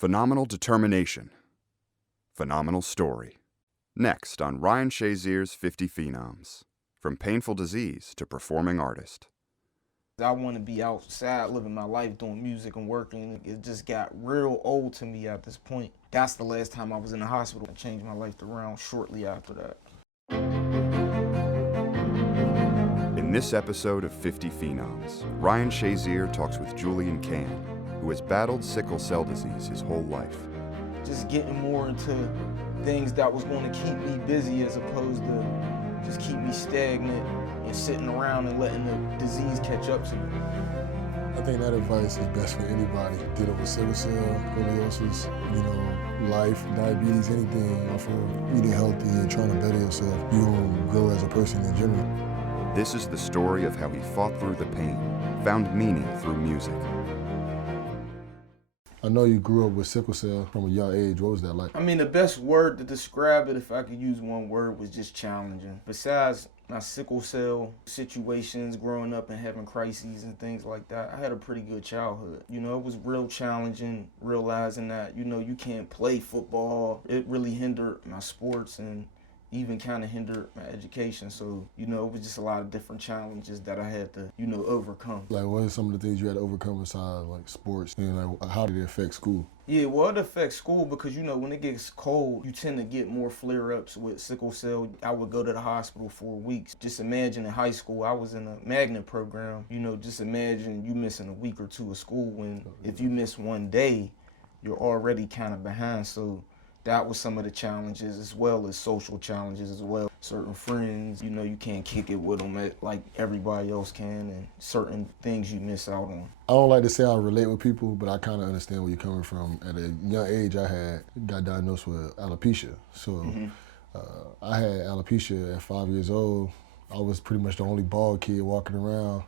Phenomenal determination. Phenomenal story. Next on Ryan Shazier's 50 Phenoms. From painful disease to performing artist. I want to be outside living my life doing music and working. It just got real old to me at this point. That's the last time I was in the hospital. I changed my life around shortly after that. In this episode of 50 Phenoms, Ryan Shazier talks with Julian, who has battled sickle cell disease his whole life. Just getting more into things that was going to keep me busy as opposed to just keep me stagnant and sitting around and letting the disease catch up to me. I think that advice is best for anybody dealing with sickle cell, scoliosis, life, diabetes, anything off of eating healthy and trying to better yourself. You don't grow as a person in general. This is the story of how he fought through the pain, found meaning through music. I know you grew up with sickle cell from a young age. What was that like? I mean, the best word to describe it, if I could use one word, was just challenging. Besides my sickle cell situations, growing up and having crises and things like that, I had a pretty good childhood. It was real challenging, realizing that, you can't play football. It really hindered my sports and even kind of hindered my education. So, it was just a lot of different challenges that I had to, overcome. Like, what are some of the things you had to overcome besides, like, sports? And, how did it affect school? Yeah, well, it affects school because, when it gets cold, you tend to get more flare-ups with sickle cell. I would go to the hospital for weeks. Just imagine in high school, I was in a magnet program. Just imagine you missing a week or two of school when if you miss one day, you're already kind of behind. So that was some of the challenges, as well as social challenges as well. Certain friends, you can't kick it with them like everybody else can, and certain things you miss out on. I don't like to say I relate with people, but I kind of understand where you're coming from. At a young age, I got diagnosed with alopecia. So I had alopecia at 5 years old. I was pretty much the only bald kid walking around.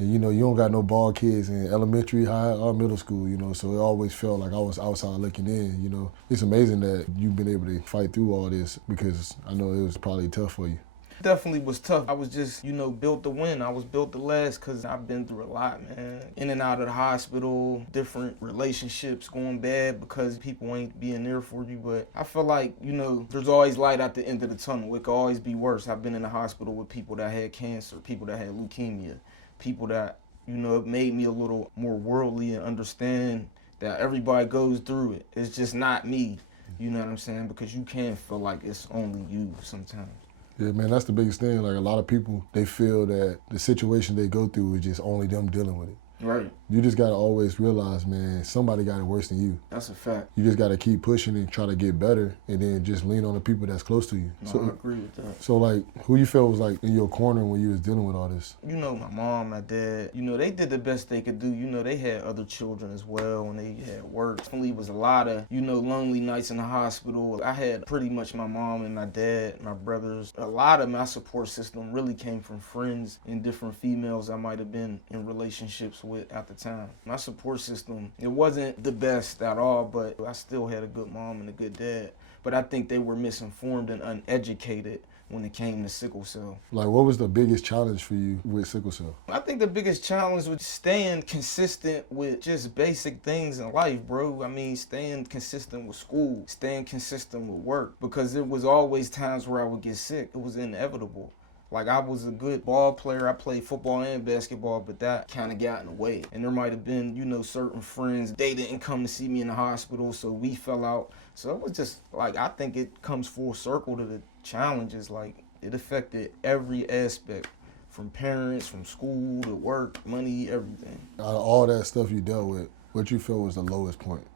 And you don't got no bald kids in elementary, high, or middle school, so it always felt like I was outside looking in, It's amazing that you've been able to fight through all this because I know it was probably tough for you. Definitely was tough. I was just, built to win. I was built to last because I've been through a lot, man. In and out of the hospital, different relationships going bad because people ain't being there for you. But I feel like, there's always light at the end of the tunnel. It could always be worse. I've been in the hospital with people that had cancer, people that had leukemia, people that, made me a little more worldly and understand that everybody goes through it. It's just not me, you know what I'm saying? Because you can feel like it's only you sometimes. Yeah, man, that's the biggest thing. Like, a lot of people, they feel that the situation they go through is just only them dealing with it. Right. You just got to always realize, man, somebody got it worse than you. That's a fact. You just got to keep pushing and try to get better and then just lean on the people that's close to you. No, I agree with that. So, like, who you felt was, like, in your corner when you was dealing with all this? My mom, my dad, they did the best they could do. They had other children as well and they had work. Definitely was a lot of, lonely nights in the hospital. I had pretty much my mom and my dad, my brothers. A lot of my support system really came from friends and different females I might have been in relationships with at the time. My support system, it wasn't the best at all, but I still had a good mom and a good dad. But I think they were misinformed and uneducated when it came to sickle cell. Like, what was the biggest challenge for you with sickle cell? I think the biggest challenge was staying consistent with just basic things in life, bro. I mean, staying consistent with school, staying consistent with work, because there was always times where I would get sick. It was inevitable. Like, I was a good ball player. I played football and basketball, but that kind of got in the way. And there might have been, certain friends, they didn't come to see me in the hospital, so we fell out. So it was just, like, I think it comes full circle to the challenges. Like, it affected every aspect, from parents, from school to work, money, everything. Out of all that stuff you dealt with, what you feel was the lowest point?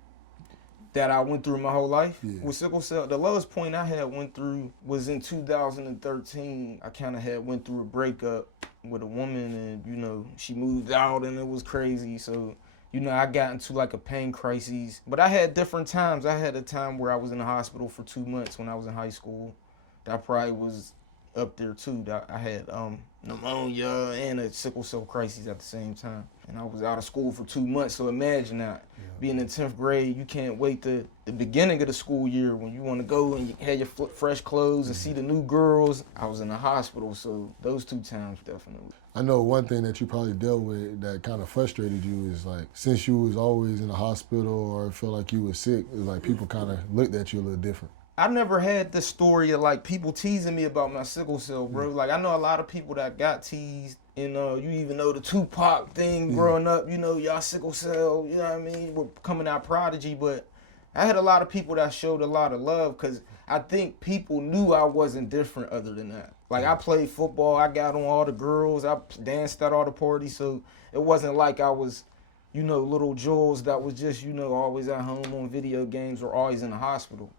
That I went through my whole life with sickle cell. The lowest point I had went through was in 2013. I kind of went through a breakup with a woman, and she moved out, and it was crazy. So I got into like a pain crisis. But I had different times. I had a time where I was in the hospital for 2 months when I was in high school. That probably was up there too. I had pneumonia and a sickle cell crisis at the same time. And I was out of school for 2 months, so imagine that. Being in 10th grade, you can't wait to the beginning of the school year when you want to go and you have your fresh clothes and see the new girls. I was in the hospital, so those 2 times definitely. I know one thing that you probably dealt with that kind of frustrated you is like, since you was always in the hospital or felt like you was sick, it's like people kind of looked at you a little different. I never had the story of like people teasing me about my sickle cell, bro. Like I know a lot of people that got teased, and you even know the Tupac thing growing up. You know, y'all sickle cell. You know what I mean? We're coming out prodigy, but I had a lot of people that showed a lot of love because I think people knew I wasn't different other than that. Like I played football, I got on all the girls, I danced at all the parties, so it wasn't like I was, you know, little Jules that was just, you know, always at home on video games or always in the hospital.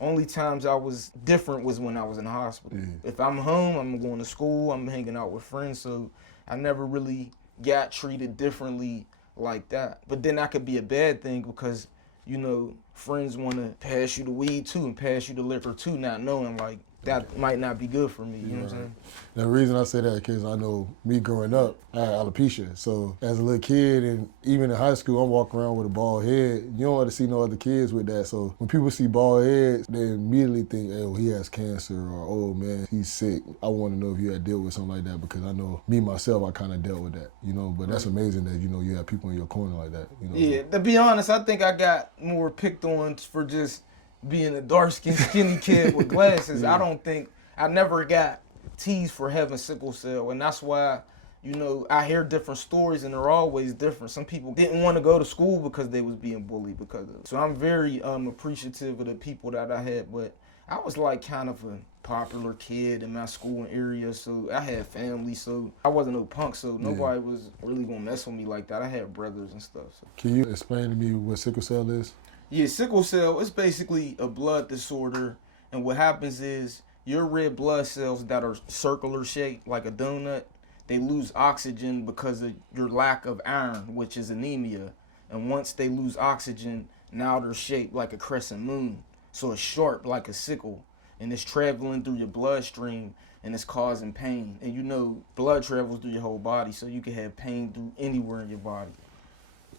Only times I was different was when I was in the hospital. If I'm home, I'm going to school, I'm hanging out with friends, so I never really got treated differently like that. But then that could be a bad thing because, you know, friends want to pass you the weed too and pass you the liquor too, not knowing like that might not be good for me, you know what I'm saying? The reason I say that is because I know me growing up, I had alopecia. So as a little kid and even in high school, I'm walking around with a bald head. You don't want to see no other kids with that. So when people see bald heads, they immediately think, oh, he has cancer, or oh man, he's sick. I want to know if you had dealt with something like that because I know me, myself, I kind of dealt with that, you know, but that's amazing that, you know, you have people in your corner like that, you know? Yeah, to be honest, I think I got more picked on for just being a dark-skinned, skinny kid with glasses. I never got teased for having sickle cell, and that's why, you know, I hear different stories and they're always different. Some people didn't want to go to school because they was being bullied because of it. So I'm very appreciative of the people that I had, but I was like kind of a popular kid in my school area, so I had family, so I wasn't no punk, so nobody was really gonna mess with me like that. I had brothers and stuff. So. Can you explain to me what sickle cell is? Yeah, sickle cell is basically a blood disorder, and what happens is your red blood cells that are circular shaped like a donut, they lose oxygen because of your lack of iron, which is anemia. And once they lose oxygen, now they're shaped like a crescent moon. So it's sharp like a sickle, and it's traveling through your bloodstream, and it's causing pain. And you know, blood travels through your whole body, so you can have pain through anywhere in your body.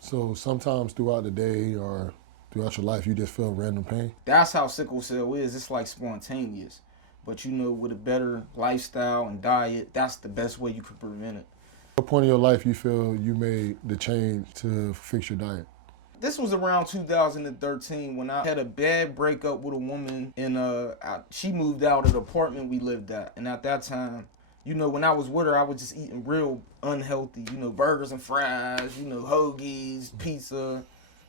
So sometimes throughout the day or throughout your life, you just feel random pain? That's how sickle cell is. It's like spontaneous. But you know, with a better lifestyle and diet, that's the best way you could prevent it. What point in your life you feel you made the change to fix your diet? This was around 2013 when I had a bad breakup with a woman, and she moved out of the apartment we lived at. And at that time, you know, when I was with her, I was just eating real unhealthy, you know, burgers and fries, you know, hoagies, pizza.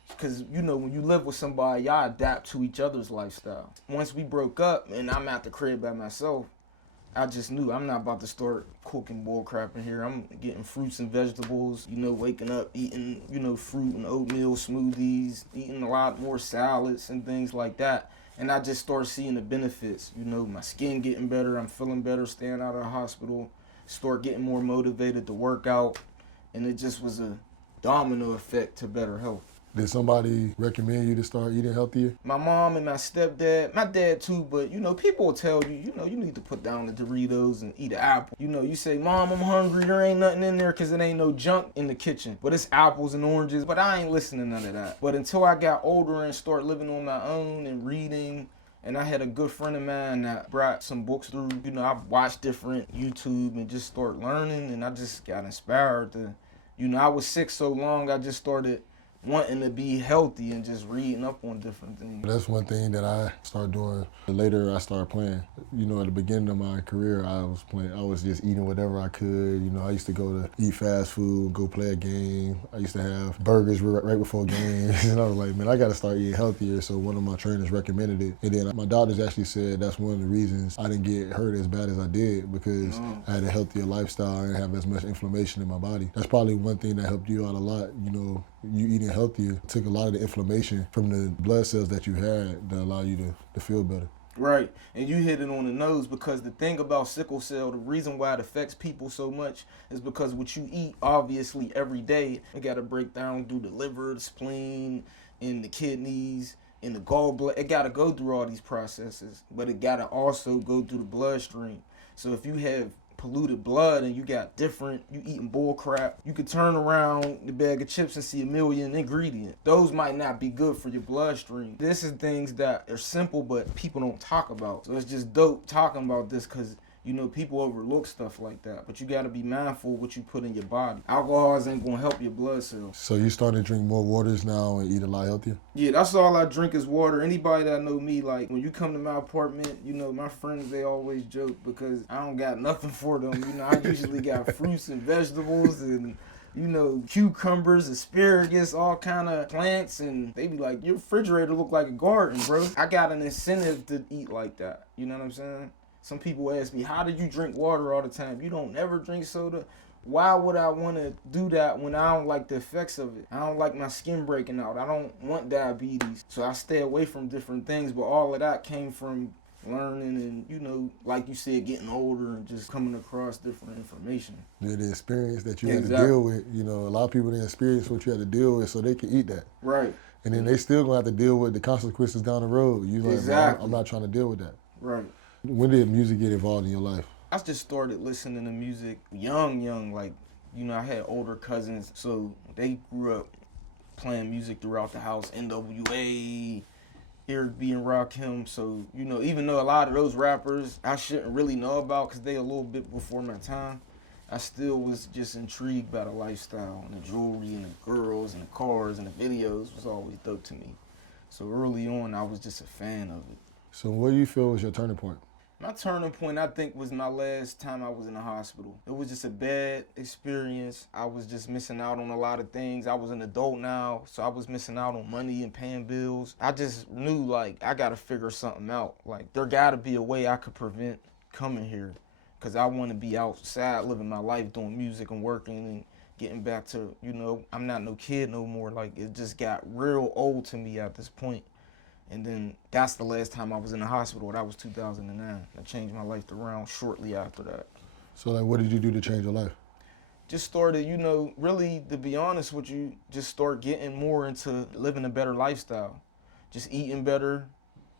Because, you know, when you live with somebody, y'all adapt to each other's lifestyle. Once we broke up and I'm at the crib by myself, I just knew I'm not about to start cooking bull crap in here. I'm getting fruits and vegetables, you know, waking up, eating, you know, fruit and oatmeal smoothies, eating a lot more salads and things like that. And I just started seeing the benefits, you know, my skin getting better, I'm feeling better, staying out of the hospital, start getting more motivated to work out. And it just was a domino effect to better health. Did somebody recommend you to start eating healthier? My mom and my stepdad, my dad too, but you know, people will tell you, you know, you need to put down the Doritos and eat an apple. You know, you say, Mom, I'm hungry, there ain't nothing in there because it ain't no junk in the kitchen. But it's apples and oranges, but I ain't listening to none of that. But until I got older and started living on my own and reading, and I had a good friend of mine that brought some books through, you know, I watched different YouTube and just started learning, and I just got inspired to, you know, I was sick so long, I just started wanting to be healthy and just reading up on different things. That's one thing that I started doing. Later I started playing. You know, at the beginning of my career, I was just eating whatever I could. You know, I used to go to eat fast food, go play a game. I used to have burgers right before games. And I was like, man, I got to start eating healthier. So one of my trainers recommended it. And then my doctors actually said that's one of the reasons I didn't get hurt as bad as I did, because I had a healthier lifestyle. I didn't have as much inflammation in my body. That's probably one thing that helped you out a lot. You know, you eating healthier took a lot of the inflammation from the blood cells that you had that allow you to feel better. Right, and you hit it on the nose, because the thing about sickle cell, the reason why it affects people so much is because what you eat, obviously, every day, it got to break down through the liver, the spleen, and the kidneys, and the gallbladder. It got to go through all these processes, but it got to also go through the bloodstream. So if you have polluted blood and you eating bull crap, you could turn around the bag of chips and see 1 million ingredients. Those might not be good for your bloodstream. This is things that are simple but people don't talk about. So it's just dope talking about this, because You know, people overlook stuff like that, but you gotta be mindful of what you put in your body. Alcohol ain't gonna help your blood cells. So you starting to drink more waters now and eat a lot healthier? Yeah, that's all I drink is water. Anybody that know me, like, when you come to my apartment, you know, my friends, they always joke because I don't got nothing for them. You know, I usually got fruits and vegetables and, you know, cucumbers, asparagus, all kind of plants, and they be like, your refrigerator look like a garden, bro. I got an incentive to eat like that. You know what I'm saying? Some people ask me, how do you drink water all the time? You don't ever drink soda? Why would I want to do that when I don't like the effects of it? I don't like my skin breaking out. I don't want diabetes. So I stay away from different things, but all of that came from learning and, you know, like you said, getting older and just coming across different information. Yeah, the experience that you had to Exactly. deal with, you know, a lot of people didn't experience what you had to deal with so they can eat that. Right. And then they still gonna have to deal with the consequences down the road. You like, Exactly. I'm not trying to deal with that. Right. When did music get involved in your life? I just started listening to music young, like, you know, I had older cousins, so they grew up playing music throughout the house, NWA, Eric B. and Rakim, so, you know, even though a lot of those rappers I shouldn't really know about because they a little bit before my time, I still was just intrigued by the lifestyle and the jewelry and the girls and the cars and the videos was always dope to me. So early on, I was just a fan of it. So what do you feel was your turning point? My turning point, I think, was my last time I was in the hospital. It was just a bad experience. I was just missing out on a lot of things. I was an adult now, so I was missing out on money and paying bills. I just knew, like, I gotta figure something out. Like, there gotta be a way I could prevent coming here, because I want to be outside living my life, doing music and working and getting back to, you know, I'm not no kid no more. Like, it just got real old to me at this point. And then that's the last time I was in the hospital. That was 2009. I changed my life around shortly after that. So like, what did you do to change your life? Just started, you know, really, to be honest with you, just start getting more into living a better lifestyle. Just eating better,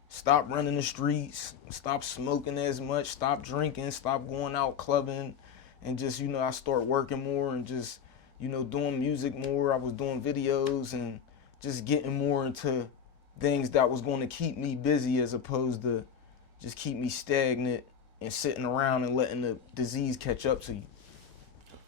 stop running the streets, stop smoking as much, stop drinking, stop going out clubbing, and just, you know, I start working more and just, you know, doing music more. I was doing videos and just getting more into things that was going to keep me busy as opposed to just keep me stagnant and sitting around and letting the disease catch up to you.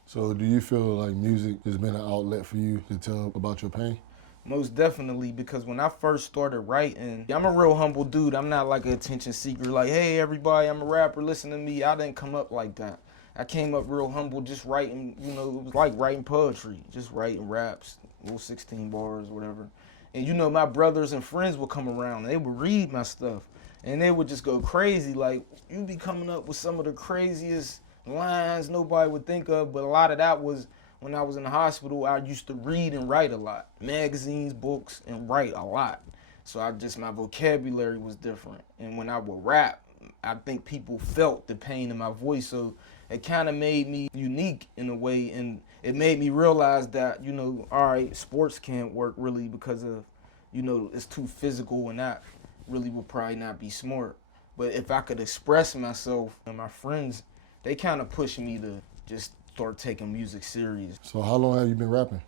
So do you feel like music has been an outlet for you to tell about your pain? Most definitely, because when I first started writing, I'm a real humble dude. I'm not like an attention seeker, like, hey, everybody, I'm a rapper, listen to me. I didn't come up like that. I came up real humble, just writing, you know, it was like writing poetry, just writing raps, little 16 bars, whatever. And you know, my brothers and friends would come around, and they would read my stuff, and they would just go crazy. Like, you be coming up with some of the craziest lines nobody would think of, but a lot of that was when I was in the hospital. I used to read and write a lot, magazines, books, and write a lot. So my vocabulary was different. And when I would rap, I think people felt the pain in my voice, so it kind of made me unique in a way, and it made me realize that, you know, all right, sports can't work really because of, you know, it's too physical, and that really would probably not be smart. But if I could express myself, and my friends, they kind of pushed me to just start taking music serious. So how long have you been rapping?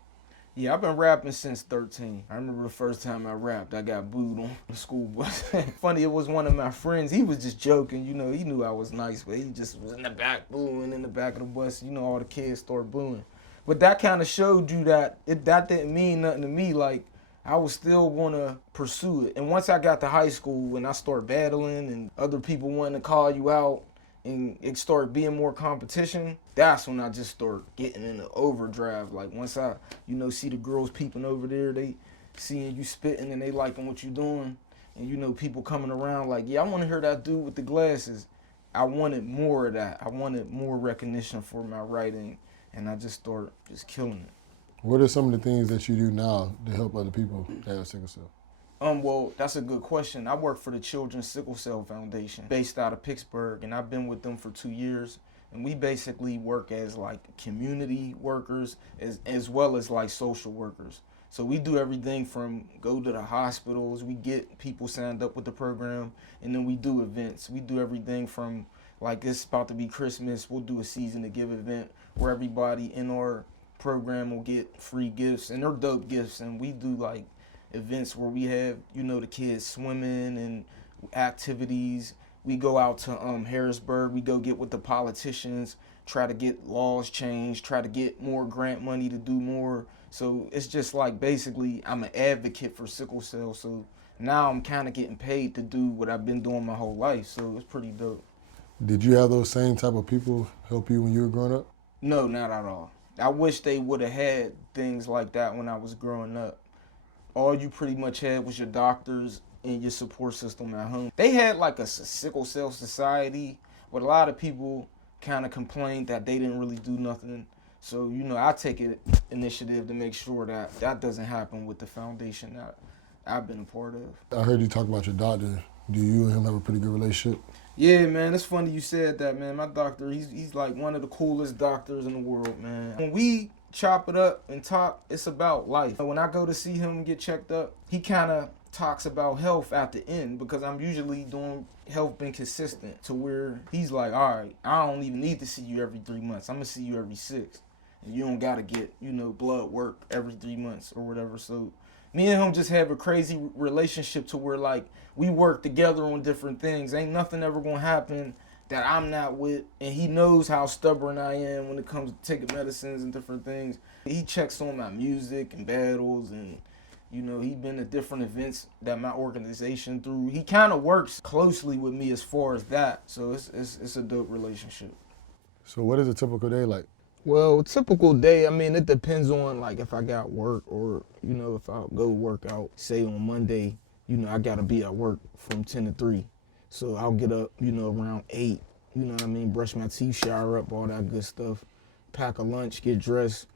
Yeah, I've been rapping since 13. I remember the first time I rapped, I got booed on the school bus. Funny, it was one of my friends. He was just joking, you know, he knew I was nice, but he just was in the back booing in the back of the bus. You know, all the kids start booing. But that kind of showed you that that didn't mean nothing to me. Like, I was still gonna pursue it. And once I got to high school and I started battling and other people wanting to call you out, and it started being more competition, that's when I just started getting into overdrive. Like, once I, you know, see the girls peeping over there, they seeing you spitting and they liking what you doing, and, you know, people coming around like, yeah, I want to hear that dude with the glasses. I wanted more of that. I wanted more recognition for my writing, and I just started just killing it. What are some of the things that you do now to help other people that have sickle cell? Well, that's a good question. I work for the Children's Sickle Cell Foundation based out of Pittsburgh, and I've been with them for 2 years. And we basically work as like community workers as well as like social workers. So we do everything from go to the hospitals, we get people signed up with the program, and then we do events. We do everything from, like, it's about to be Christmas, we'll do a season to give event where everybody in our program will get free gifts, and they're dope gifts. And we do like events where we have, you know, the kids swimming and activities. We go out to Harrisburg. We go get with the politicians, try to get laws changed, try to get more grant money to do more. So it's just like basically I'm an advocate for sickle cell. So now I'm kind of getting paid to do what I've been doing my whole life. So it's pretty dope. Did you have those same type of people help you when you were growing up? No, not at all. I wish they would have had things like that when I was growing up. All you pretty much had was your doctors and your support system at home. They had like a sickle cell society, but a lot of people kind of complained that they didn't really do nothing. So, you know, I take it initiative to make sure that that doesn't happen with the foundation that I've been a part of. I heard you talk about your doctor. Do you and him have a pretty good relationship? Yeah, man, it's funny you said that, man. My doctor, he's like one of the coolest doctors in the world, man. When we chop it up and talk, it's about life. When I go to see him and get checked up, he kind of talks about health at the end because I'm usually doing health being consistent to where he's like, all right, I don't even need to see you every 3 months. I'm going to see you every 6. And you don't got to get, you know, blood work every 3 months or whatever. So me and him just have a crazy relationship to where, like, we work together on different things. Ain't nothing ever going to happen that I'm not with. And he knows how stubborn I am when it comes to taking medicines and different things. He checks on my music and battles, and, you know, he been to different events that my organization through. He kind of works closely with me as far as that. So it's a dope relationship. So what is a typical day like? Well, typical day, I mean, it depends on, like, if I got work or, you know, if I go work out. Say on Monday, you know, I got to be at work from 10 to 3. So I'll get up, you know, around 8, you know what I mean, brush my teeth, shower up, all that good stuff, pack a lunch, get dressed,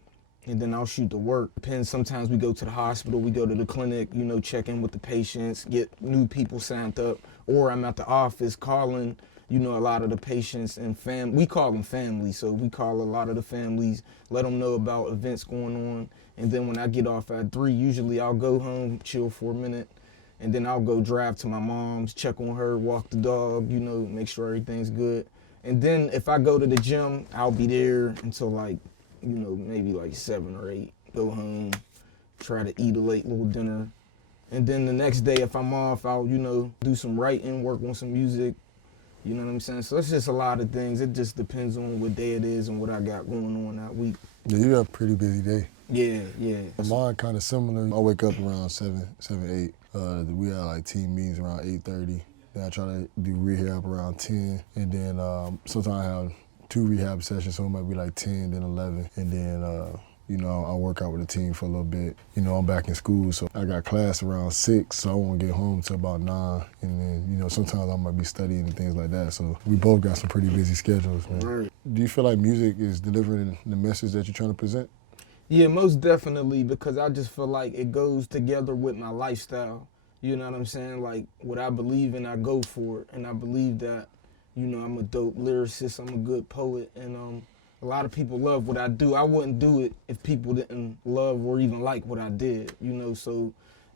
and then I'll shoot to work. Depends, sometimes we go to the hospital, we go to the clinic, you know, check in with the patients, get new people signed up, or I'm at the office calling, you know, a lot of the patients and we call them families, so we call a lot of the families, let them know about events going on, and then when I get off at 3, usually I'll go home, chill for a minute, and then I'll go drive to my mom's, check on her, walk the dog, you know, make sure everything's good. And then if I go to the gym, I'll be there until like, you know, maybe like 7 or 8, go home, try to eat a late little dinner. And then the next day, if I'm off, I'll, you know, do some writing, work on some music, you know what I'm saying? So it's just a lot of things. It just depends on what day it is and what I got going on that week. Yeah, you have a pretty busy day. Yeah. Mine kind of similar. I wake up around 7, 8. We have like team meetings around 8:30. Then I try to do rehab around 10. And then sometimes I have 2 rehab sessions, so it might be like 10, then 11. And then, you know, I work out with the team for a little bit. You know, I'm back in school, so I got class around 6, so I won't get home till about 9. And then, you know, sometimes I might be studying and things like that. So we both got some pretty busy schedules, man. Right. Do you feel like music is delivering the message that you're trying to present? Yeah, most definitely, because I just feel like it goes together with my lifestyle. You know what I'm saying? Like, what I believe in, I go for it. And I believe that, you know, I'm a dope lyricist, I'm a good poet, and a lot of people love what I do. I wouldn't do it if people didn't love or even like what I did, you know? So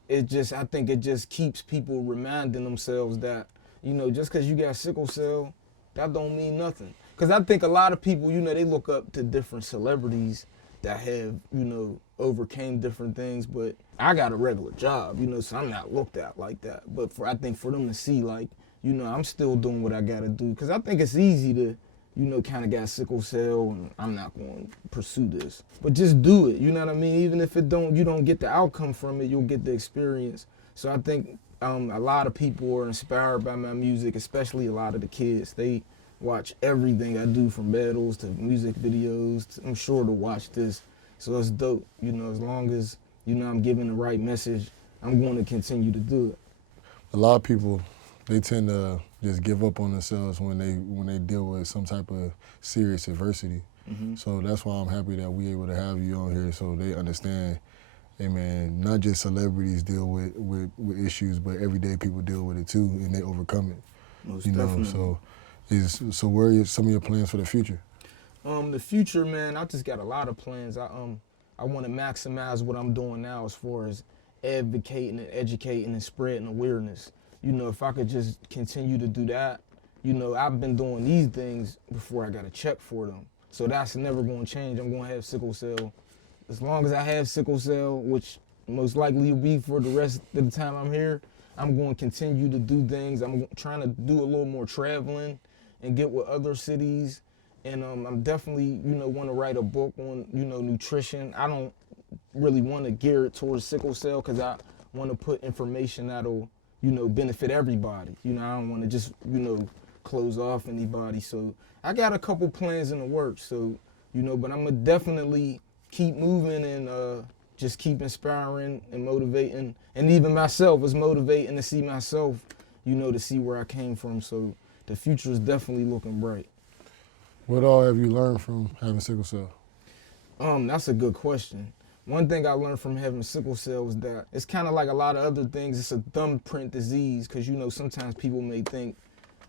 I think it just keeps people reminding themselves that, you know, just because you got sickle cell, that don't mean nothing. Because I think a lot of people, you know, they look up to different celebrities that have, you know, overcame different things, but I got a regular job, you know, so I'm not looked at like that. But I think for them to see, like, you know, I'm still doing what I got to do, because I think it's easy to, you know, kind of got sickle cell and I'm not going to pursue this. But just do it, you know what I mean? Even if you don't get the outcome from it, you'll get the experience. So I think a lot of people are inspired by my music, especially a lot of the kids. They watch everything I do, from battles to music videos. I'm sure to watch this. So it's dope, you know, as long as, you know, I'm giving the right message, I'm going to continue to do it. A lot of people, they tend to just give up on themselves when they deal with some type of serious adversity. Mm-hmm. So that's why I'm happy that we able to have you on here, so they understand, hey man, not just celebrities deal with issues, but everyday people deal with it too, and they overcome it. Most you know, definitely. So where are some of your plans for the future? The future, man, I just got a lot of plans. I want to maximize what I'm doing now as far as advocating and educating and spreading awareness. You know, if I could just continue to do that, you know, I've been doing these things before I got a check for them. So that's never going to change. I'm going to have sickle cell. As long as I have sickle cell, which most likely will be for the rest of the time I'm here, I'm going to continue to do things. I'm trying to do a little more traveling and get with other cities. And I'm definitely, want to write a book on, nutrition. I don't really want to gear it towards sickle cell because I want to put information that'll, benefit everybody. I don't want to just, close off anybody. So I got a couple plans in the works. So, but I'm going to definitely keep moving and just keep inspiring and motivating. And even myself is motivating to see myself, to see where I came from. So the future is definitely looking bright. What all have you learned from having sickle cell? That's a good question. One thing I learned from having sickle cell is that it's kind of like a lot of other things. It's a thumbprint disease because, sometimes people may think,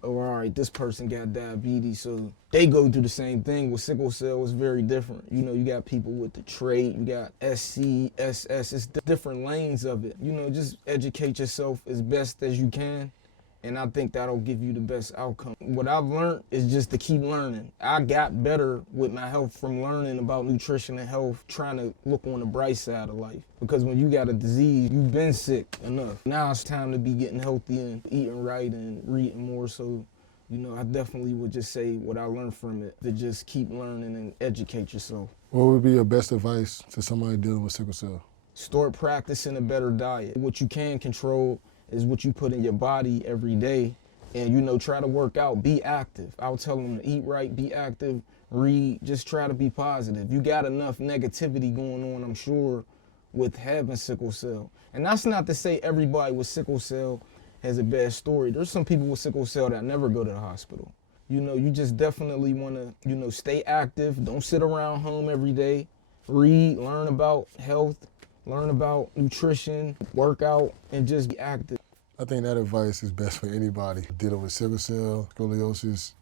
oh, all right, this person got diabetes, so they go through the same thing. With sickle cell, it's very different. You got people with the trait, you got SC, SS, it's different lanes of it. Just educate yourself as best as you can. And I think that'll give you the best outcome. What I've learned is just to keep learning. I got better with my health from learning about nutrition and health, trying to look on the bright side of life. Because when you got a disease, you've been sick enough. Now it's time to be getting healthy and eating right and reading more. So, I definitely would just say what I learned from it, to just keep learning and educate yourself. What would be your best advice to somebody dealing with sickle cell? Start practicing a better diet. What you can control is what you put in your body every day. And, try to work out, be active. I'll tell them to eat right, be active, read, just try to be positive. You got enough negativity going on, I'm sure, with having sickle cell. And that's not to say everybody with sickle cell has a bad story. There's some people with sickle cell that never go to the hospital. You just definitely want to, stay active. Don't sit around home every day. Read, learn about health, learn about nutrition, work out, and just be active. I think that advice is best for anybody dealing with sickle cell, scoliosis,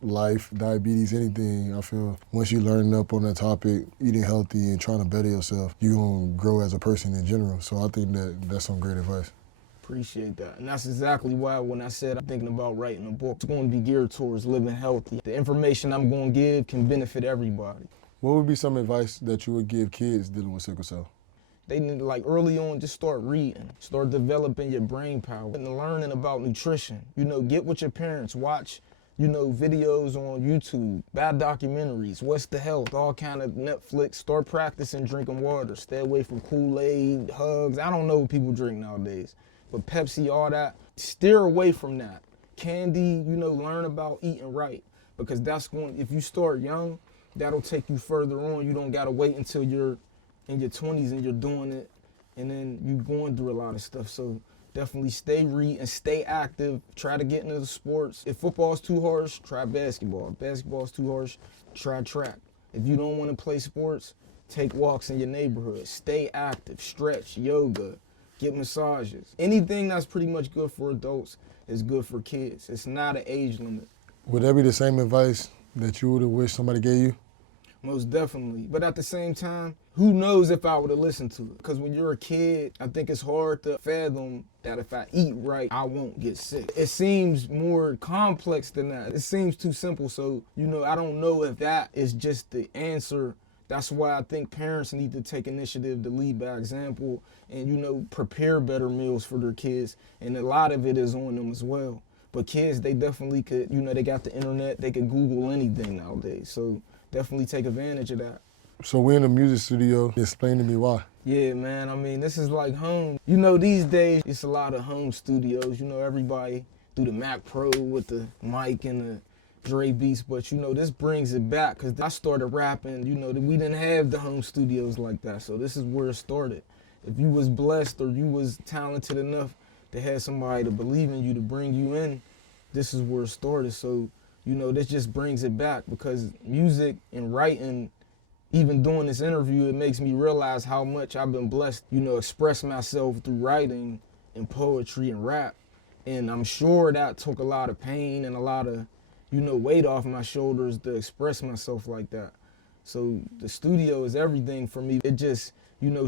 life, diabetes, anything. I feel once you learn up on that topic, eating healthy and trying to better yourself, you're going to grow as a person in general. So I think that's some great advice. Appreciate that. And that's exactly why when I said I'm thinking about writing a book, it's going to be geared towards living healthy. The information I'm going to give can benefit everybody. What would be some advice that you would give kids dealing with sickle cell? They need to, early on, just start reading. Start developing your brain power and learning about nutrition. Get with your parents. Watch, videos on YouTube, bad documentaries, What's the Health, all kind of Netflix. Start practicing drinking water. Stay away from Kool-Aid, hugs. I don't know what people drink nowadays. But Pepsi, all that. Steer away from that. Candy, learn about eating right. Because if you start young, that'll take you further on. You don't got to wait until you're in your 20s and you're doing it, and then you're going through a lot of stuff. So definitely stay and stay active. Try to get into the sports. If football's too harsh, try basketball. If basketball's too harsh, try track. If you don't want to play sports, take walks in your neighborhood. Stay active, stretch, yoga, get massages. Anything that's pretty much good for adults is good for kids. It's not an age limit. Would that be the same advice that you would have wished somebody gave you? Most definitely. But at the same time, who knows if I would have listened to it? Because when you're a kid, I think it's hard to fathom that if I eat right, I won't get sick. It seems more complex than that. It seems too simple. So, I don't know if that is just the answer. That's why I think parents need to take initiative to lead by example and, prepare better meals for their kids. And a lot of it is on them as well. But kids, they definitely could, they got the internet. They could Google anything nowadays. So definitely take advantage of that. So we're in a music studio. Explain to me why. Yeah, man. This is like home. These days, it's a lot of home studios. Everybody do the Mac Pro with the mic and the Dre beats. But, this brings it back because I started rapping, we didn't have the home studios like that. So this is where it started. If you was blessed or you was talented enough to have somebody to believe in you, to bring you in, this is where it started. So, this just brings it back because music and writing, even doing this interview, it makes me realize how much I've been blessed, express myself through writing and poetry and rap. And I'm sure that took a lot of pain and a lot of, weight off my shoulders to express myself like that. So the studio is everything for me. It just,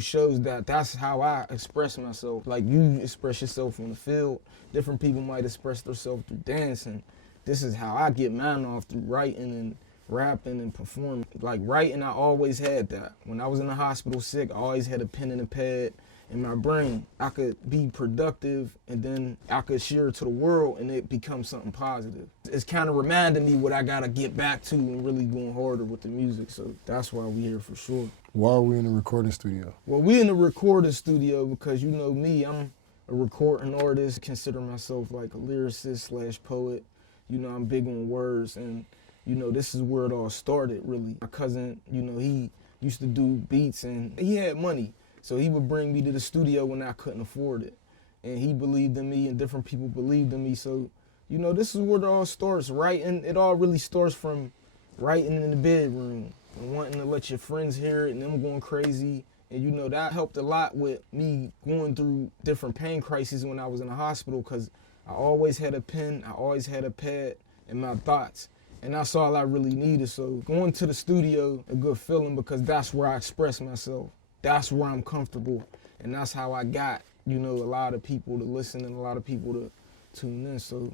shows that that's how I express myself. Like you express yourself on the field. Different people might express themselves through dancing. This is how I get mine off, through writing and rapping and performing. Like writing, I always had that. When I was in the hospital sick, I always had a pen and a pad in my brain. I could be productive and then I could share it to the world and it becomes something positive. It's kind of reminding me what I gotta get back to and really going harder with the music. So that's why we here for sure. Why are we in the recording studio? Well, we in the recording studio because you know me, I'm a recording artist, consider myself like a lyricist / poet. You know, I'm big on words and you know, this is where it all started really. My cousin, you know, he used to do beats and he had money. So he would bring me to the studio when I couldn't afford it. And he believed in me and different people believed in me. So, you know, this is where it all starts, writing. It all really starts from writing in the bedroom and wanting to let your friends hear it and them going crazy. And, you know, that helped a lot with me going through different pain crises when I was in the hospital because I always had a pen, I always had a pad and my thoughts. And that's all I really needed. So going to the studio, a good feeling because that's where I express myself. That's where I'm comfortable. And that's how I got, you know, a lot of people to listen and a lot of people to tune in. So,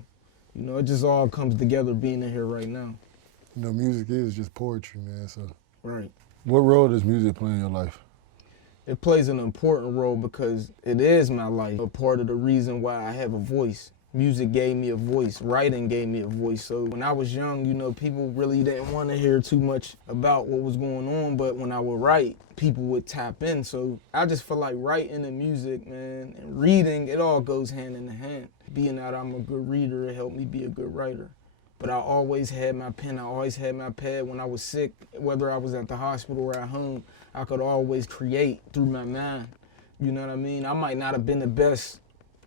you know, it just all comes together being in here right now. You know, music is just poetry, man. So, right. What role does music play in your life? It plays an important role because it is my life, a part of the reason why I have a voice. Music gave me a voice, writing gave me a voice. So when I was young, you know, people really didn't want to hear too much about what was going on, but when I would write, people would tap in. So I just feel like writing and music, man, and reading, it all goes hand in hand. Being that I'm a good reader, it helped me be a good writer. But I always had my pen, I always had my pad. When I was sick, whether I was at the hospital or at home, I could always create through my mind. You know what I mean? I might not have been the best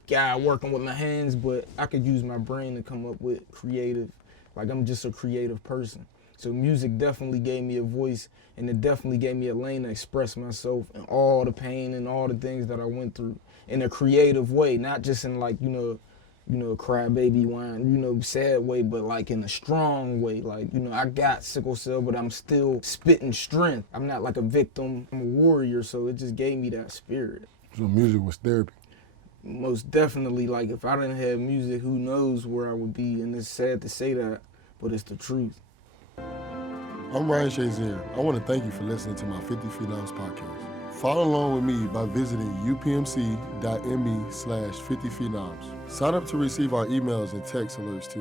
guy working with my hands, but I could use my brain to come up with creative, like I'm just a creative person. So music definitely gave me a voice and it definitely gave me a lane to express myself and all the pain and all the things that I went through in a creative way, not just in like, you know, crybaby whine, you know, sad way, but like in a strong way. Like, you know, I got sickle cell, but I'm still spitting strength. I'm not like a victim, I'm a warrior, so it just gave me that spirit. So music was therapy. Most definitely, like if I didn't have music, who knows where I would be, and it's sad to say that, but it's the truth. I'm Ryan Shazier. I want to thank you for listening to my 50 Phenoms podcast. Follow along with me by visiting upmc.me/50phenoms. Sign up to receive our emails and text alerts too.